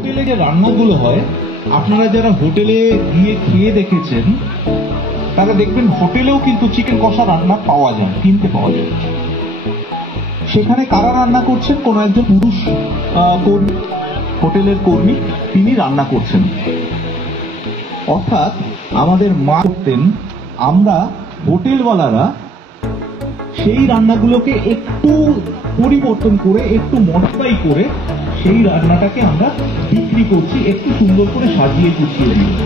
হোটেলে যে রান্নাগুলো হয়, আপনারা যারা হোটেলে গিয়ে খেয়ে দেখেছেন তারা দেখবেন হোটেলেও কিন্তু চিকেন কষা রান্না পাওয়া যায়, কিনতে পাওয়া যায়। সেখানে কারা রান্না করছেন? কোন একজন পুরুষ কর্মী, হোটেলের কর্মী, তিনি রান্না করছেন। অর্থাৎ আমাদের মা করতেন, আমরা হোটেলওয়ালারা সেই রান্নাগুলোকে একটু পরিবর্তন করে, একটু মডিফাই করে সেই রান্নাটাকে আমরা বিক্রি করছি, একটু সুন্দর করে সাজিয়ে গুছিয়ে দিয়ে।